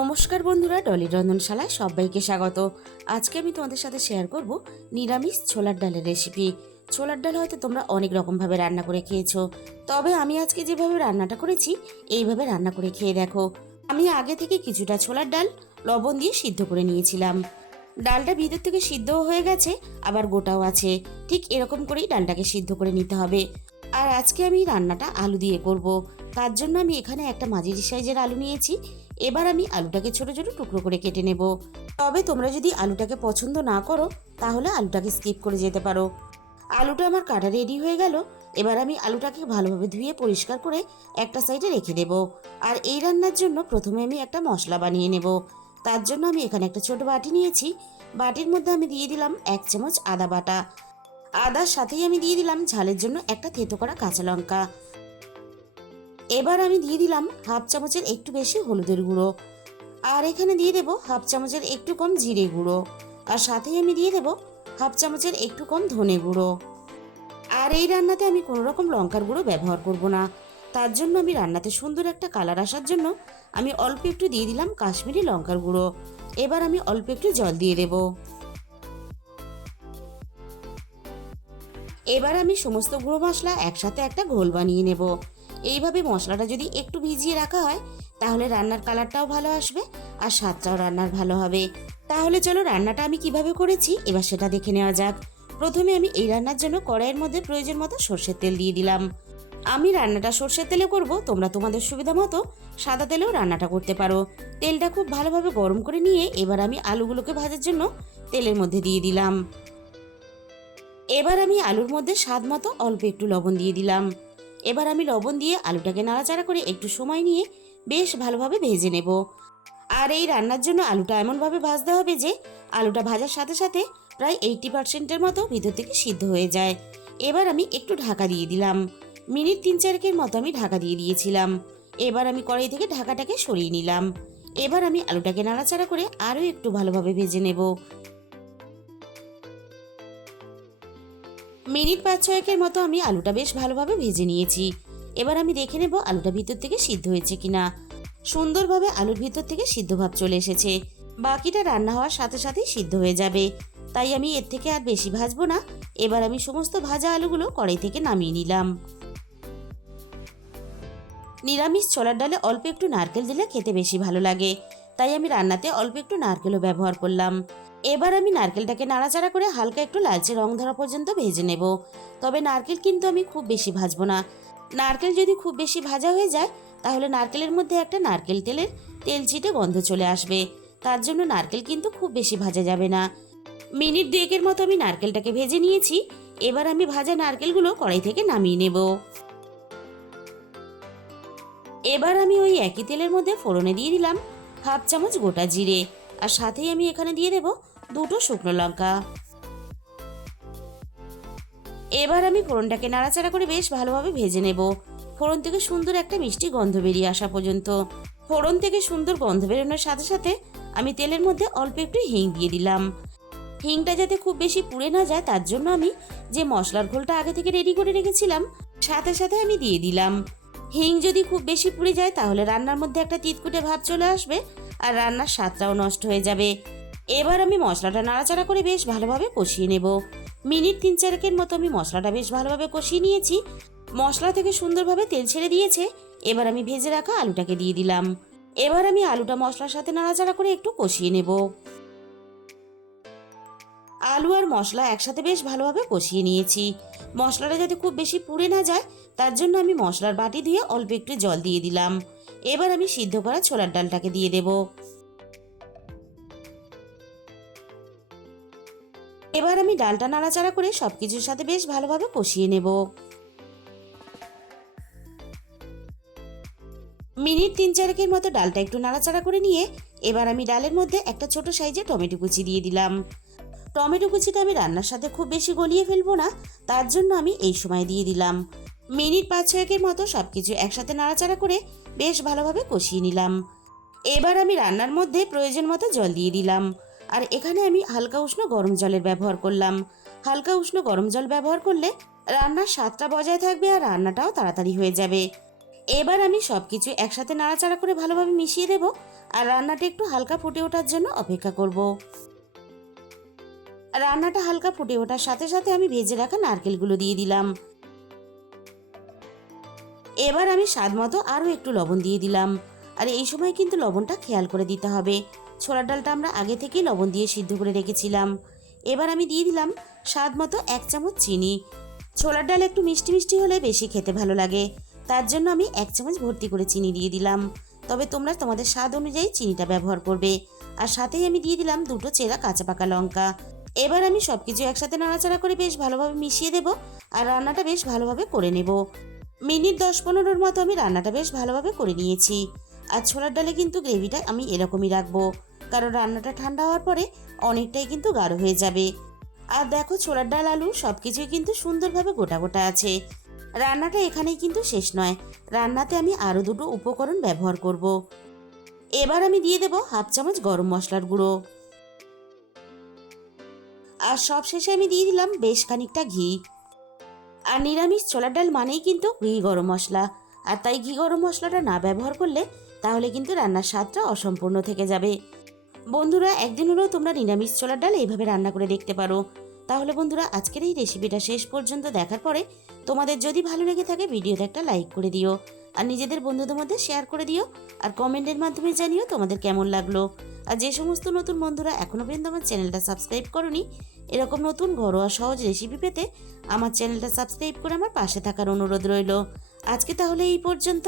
নমস্কার বন্ধুরা, ডলির রন্ধনশালায় সবাইকে স্বাগত। আজকে আমি তোমাদের সাথে শেয়ার করব নিরামিষ ছোলার ডালের রেসিপি। ছোলার ডাল হয়তো তোমরা অনেক রকমভাবে রান্না করে খেয়েছো, তবে আমি আজকে যেভাবে রান্নাটা করেছি এইভাবে রান্না করে খেয়ে দেখো। আমি আগে থেকে কিছুটা ছোলার ডাল লবণ দিয়ে সিদ্ধ করে নিয়েছিলাম। ডালটা ভিতর থেকে সিদ্ধও হয়ে গেছে, আবার গোটাও আছে। ঠিক এরকম করেই ডালটাকে সিদ্ধ করে নিতে হবে। আর আজকে আমি রান্নাটা আলু দিয়ে করব। তার জন্য আমি এখানে একটা মাঝারি সাইজের আলু নিয়েছি। এবার আমি আলুটাকে ছোট ছোট টুকরো করে কেটে নেব। তবে তোমরা যদি আলুটাকে পছন্দ না করো তাহলে আলুটাকে স্কিপ করে যেতে পারো। আলুটা আমার কাটা রেডি হয়ে গেল। এবার আমি আলুটাকে ভালোভাবে ধুয়ে পরিষ্কার করে একটা সাইডে রেখে দেব। আর এই রান্নার জন্য প্রথমে আমি একটা মশলা বানিয়ে নেব। তার জন্য আমি এখানে একটা ছোট বাটি নিয়েছি। বাটির মধ্যে আমি দিয়ে দিলাম 1 চামচ আদা বাটা। আদার সাথেই আমি দিয়ে দিলাম ঝালের জন্য একটা থেতো করা কাঁচা লঙ্কা। এবার আমি দিয়ে দিলাম 1/2 চামচের একটু বেশি হলুদের গুঁড়ো। আর এখানে দিয়ে দেব 1/2 চামচের একটু কম জিরে গুঁড়ো। আর সাথেই আমি দিয়ে দেব 1/2 চামচের একটু কম ধনে গুঁড়ো। আর এই রান্নাতে আমি কোনো রকম লঙ্কার গুঁড়ো ব্যবহার করব না। তার জন্য আমি রান্নাতে সুন্দর একটা কালার আসার জন্য আমি অল্প একটু দিয়ে দিলাম কাশ্মীরি লঙ্কার গুঁড়ো। এবার আমি অল্প একটু জল দিয়ে দেব। এবার আমি সমস্ত গুঁড়ো মশলা একসাথে একটা ঘোল বানিয়ে নেব। এইভাবে মশলাটা যদি একটু ভিজিয়ে রাখা হয় তাহলে রান্নার কালারটাও ভালো আসবে আর স্বাদটাও রান্নার ভালো হবে। তাহলে চলো রান্নাটা আমি কিভাবে করেছি এবার সেটা দেখে নেওয়া যাক। প্রথমে আমি এই রান্নার জন্য কড়াইয়ের মধ্যে প্রয়োজন মতো সর্ষের তেল দিয়ে দিলাম। আমি রান্নাটা সর্ষের তেলে করব, তোমরা তোমাদের সুবিধা মতো সাদা তেলেও রান্নাটা করতে পারো। তেলটা খুব ভালোভাবে গরম করে নিয়ে এবার আমি আলুগুলোকে ভাজার জন্য তেলের মধ্যে দিয়ে দিলাম। এবার আমি আলুর মধ্যে স্বাদ মতো অল্প একটু লবণ দিয়ে দিলাম। এবার আমি লবণ দিয়ে আলুটাকে নাড়াচাড়া করে একটু সময় নিয়ে বেশ ভালোভাবে ভেজে নেব। আর এই রান্নার জন্য আলুটা এমনভাবে ভাজতে হবে যে আলুটা ভাজার সাথে সাথে প্রায় 80%-এর মতো ভিতর থেকে সিদ্ধ হয়ে যায়। এবার আমি একটু ঢাকা দিয়ে দিলাম। মিনিট 3-4 মতো আমি ঢাকা দিয়ে দিয়েছিলাম। এবার আমি কড়াই থেকে ঢাকাটাকে সরিয়ে নিলাম। এবার আমি আলুটাকে নাড়াচাড়া করে আরও একটু ভালোভাবে ভেজে নেব। মিনিট 5-6 মতো আমি আলুটা বেশ ভালোভাবে ভেজে নিয়েছি। এবার আমি দেখে নেব আলুটা ভিতর থেকে সিদ্ধ হয়েছে কিনা। সুন্দরভাবে আলুর ভিতর থেকে সিদ্ধ ভাব চলে এসেছে। বাকিটা রান্না হওয়ার সাথে সাথেই সিদ্ধ হয়ে যাবে, তাই আমি এর থেকে আর বেশি ভাজবো না। এবার আমি সমস্ত ভাজা আলুগুলো কড়াই থেকে নামিয়ে নিলাম। নিরামিষ ছোলার ডালে অল্প একটু নারকেল দিলে খেতে বেশি ভালো লাগে, তাই আমি রান্নাতে অল্প একটু নারকেলও ব্যবহার করলাম। এবার আমি নারকেলটাকে নাড়াচাড়া করে হালকা একটু লালচে রং ধরা পর্যন্ত ভেজে নেব। তবে নারকেল কিন্তু আমি খুব বেশি ভাজবো না। নারকেল যদি খুব বেশি ভাজা হয়ে যায় তাহলে নারকেলের মধ্যে একটা নারকেল তেলের তেল ছিটে গন্ধ চলে আসবে। তার জন্য নারকেল কিন্তু খুব বেশি ভাজা যাবে না। মিনিট 2 মতো আমি নারকেলটাকে ভেজে নিয়েছি। এবার আমি ভাজা নারকেলগুলো কড়াই থেকে নামিয়ে নেব। এবার আমি ওই একই তেলের মধ্যে ফোড়নে দিয়ে দিলাম 1/2 চামচ গোটা জিরে। আর সাথেই আমি এখানে দিয়ে দেব 2টো শুকনো লঙ্কা। এবার আমি ফোড়নটাকে নাড়াচাড়া করে বেশ ভালোভাবে ভেজে নেব, ফোড়ন থেকে সুন্দর একটা মিষ্টি গন্ধ বেরিয়ে আসা পর্যন্ত। ফোড়ন থেকে সুন্দর গন্ধ বেরোনোর সাথে সাথে আমি তেলের মধ্যে অল্প একটু হিং দিয়ে দিলাম। হিংটা যাতে খুব বেশি পুড়ে না যায় তার জন্য আমি যে মশলার ঘোলটা আগে থেকে রেডি করে রেখেছিলাম সাথে সাথে আমি দিয়ে দিলাম। হিং যদি খুব বেশি পুড়ে যায় তাহলে রান্নার মধ্যে একটা তিতকুটে ভাব চলে আসবে আর রান্নার স্বাদটাও নষ্ট হয়ে যাবে। এবার আমি মশলাটা নাড়াচাড়া করে বেশ ভালোভাবে কষিয়ে নেব। মিনিট 3-4 মতো আমি মশলাটা বেশ ভালোভাবে কষিয়ে নিয়েছি। মশলা থেকে সুন্দরভাবে তেল ছেড়ে দিয়েছে। এবার আমি ভেজে রাখা আলুটাকে দিয়ে দিলাম। এবার আমি আলুটা মশলার সাথে নাড়াচাড়া করে একটু কষিয়ে নেব। আলু আর মশলা একসাথে বেশ ভালোভাবে কষিয়ে নিয়েছি। মশলাটা যাতে খুব বেশি পুড়ে না যায় তার জন্য আমি মশলার বাটি দিয়ে অল্প একটু জল দিয়ে দিলাম। এবার আমি সিদ্ধ করা ছোলার ডালটাকে দিয়ে দেব। এবার আমি ডালটা নাড়াচাড়া করে সবকিছুর সাথে বেশ ভালোভাবে কষিয়ে নেব। মিনিট 3-4 মতো ডালটা একটু নাড়াচাড়া করে নিয়ে এবার আমি ডালের মধ্যে একটা ছোট সাইজে টমেটো কুচি দিয়ে দিলাম। টমেটো কুচিটা আমি রান্নার সাথে খুব বেশি গলিয়ে ফেলবো না, তার জন্য আমি এই সময় দিয়ে দিলাম। মিনিট 5-6 মতো সবকিছু একসাথে নাড়াচাড়া করে বেশ ভালোভাবে কষিয়ে নিলাম। এবার আমি রান্নার মধ্যে প্রয়োজন মতো জল দিয়ে দিলাম। আর এখানে আমি হালকা উষ্ণ গরম জলের ব্যবহার করলাম। হালকা উষ্ণ গরম জল ব্যবহার করলে রান্নার স্বাদটা বজায় থাকবে আর রান্নাটাও তাড়াতাড়ি হয়ে যাবে। এবার আমি সব কিছু একসাথে নাড়াচাড়া করে ভালোভাবে মিশিয়ে দেব আর রান্নাটা একটু হালকা ফুটে ওঠার জন্য অপেক্ষা করব। রান্নাটা হালকা ফুটে ওঠার সাথে সাথে আমি ভেজে রাখা নারকেলগুলো দিয়ে দিলাম। এবার আমি স্বাদ মতো আরও একটু লবণ দিয়ে দিলাম। আর এই সময় কিন্তু লবণটা খেয়াল করে দিতে হবে। ছোলার ডালটা আমরা আগে থেকেই লবণ দিয়ে সিদ্ধ করে রেখেছিলাম। এবার আমি দিয়ে দিলাম স্বাদ মতো 1 চামচ চিনি। ছোলার ডাল একটু মিষ্টি মিষ্টি হলে বেশি খেতে ভালো লাগে, তার জন্য আমি 1 চামচ ভর্তি করে চিনি দিয়ে দিলাম। তবে তোমরা তোমাদের স্বাদ অনুযায়ী চিনিটা ব্যবহার করবে। আর সাথেই আমি দিয়ে দিলাম 2টো চেরা কাঁচা পাকা লঙ্কা। এবার আমি সবকিছু একসাথে নাড়াচাড়া করে বেশ ভালোভাবে মিশিয়ে দেব আর রান্নাটা বেশ ভালোভাবে করে নেব। মিনিট 10-15-র মতো আমি রান্নাটা বেশ ভালোভাবে করে নিয়েছি। আর ছোলার ডালে কিন্তু গ্রেভিটা আমি এরকমই রাখবো, কারণ রান্নাটা ঠান্ডা হওয়ার পরে অনেকটাই কিন্তু গাঢ় হয়ে যাবে। আর দেখো ছোলার ডাল আলু সব কিছুই কিন্তু সুন্দরভাবে গোটা গোটা আছে। রান্নাটা এখানেই কিন্তু শেষ নয়, রান্নাতে আমি আরও 2টো উপকরণ ব্যবহার করব। এবার আমি দিয়ে দেব 1/2 চামচ গরম মশলার গুঁড়ো। আর সব শেষে আমি দিয়ে দিলাম বেশ খানিকটা ঘি। আর নিরামিষ ছোলার ডাল মানেই কিন্তু ঘি গরম মশলা, আর তাই ঘি গরম মশলাটা না ব্যবহার করলে তাহলে কিন্তু রান্নার স্বাদটা অসম্পূর্ণ থেকে যাবে। বন্ধুরা, একদিন হলেও তোমরা নিরামিষ ছোলার ডাল এইভাবে রান্না করে দেখতে পারো। তাহলে বন্ধুরা, আজকের এই রেসিপিটা শেষ পর্যন্ত দেখার পরে তোমাদের যদি ভালো লেগে থাকে ভিডিওতে একটা লাইক করে দিও আর নিজেদের বন্ধুদের মধ্যে শেয়ার করে দিও। আর কমেন্টের মাধ্যমে জানিও তোমাদের কেমন লাগলো। আর যে সমস্ত নতুন বন্ধুরা এখনও পর্যন্ত আমার চ্যানেলটা সাবস্ক্রাইব করোনি, এরকম নতুন ঘরোয়া সহজ রেসিপি পেতে আমার চ্যানেলটা সাবস্ক্রাইব করে আমার পাশে থাকার অনুরোধ রইল। আজকে তাহলে এই পর্যন্ত।